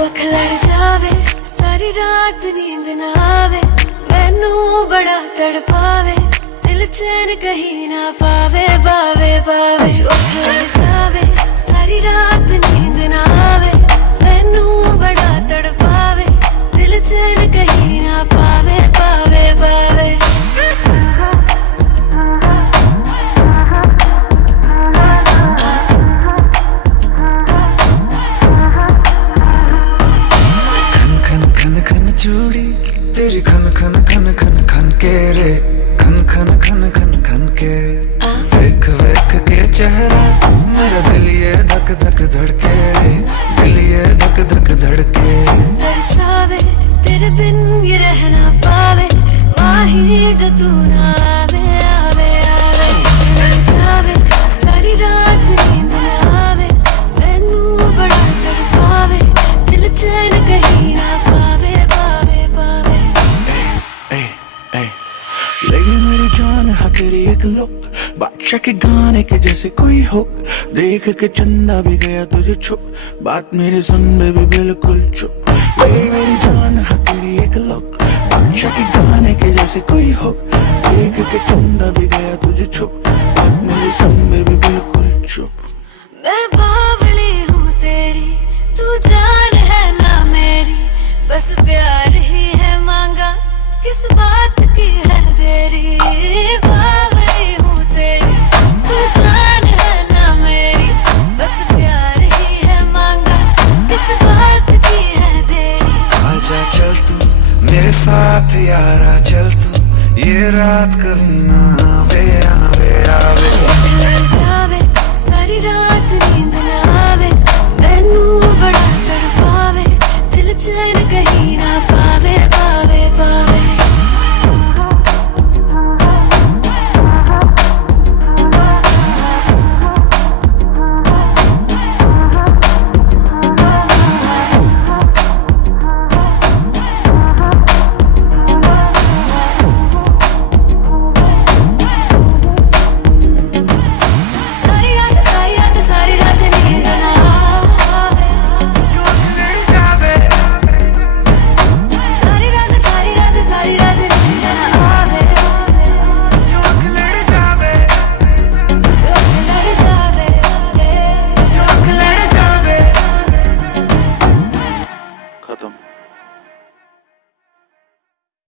अख लड़ जावे सारी रात नींद ना आवे, मैनू बड़ा तड़पावे, दिल चैन कहीं ना पावे पावे पावे। जो अख लड़ जावे सारी रात नींद ना आवे, मैनू बड़ा तड़पावे, दिल चैन कहीं ना पावे पावे पावे। चूड़ी तेरी खन खन खन खन खन के रे, खन खन खन खन खन के वेख वेख के चेहरा मेरा दिल ये धक धक धड़के रे, दिल ये धक धक धड़के। तरसावे तेरे बिन ये रह ना पावे, माही जो तू ना आवे आवे आवे। लड़ जावे सारी रात नींद ना आवे, मैनू बड़ा तड़पावे, दिल चैन कहीं ना पावे पावे पावे। लगी मेरी जान हाँ तेरी एक लुक, बादशाह के गाने के जैसे कोई हो, देख के चंदा भी गया तुझे छुप, बात मेरी सुन बेबी बिल्कुल चुप। लगी मेरी जान हाँ तेरी एक लुक, बादशाह के गाने के जैसे कोई हो, देख के चंदा भी गया तुझे छुप, बात मेरी सुन बेबी बिल्कुल चुप। मैं बावली हूँ तेरी, तू जान है ना मेरी, बस प्यार ही है मांगा, किस बात की है देरी।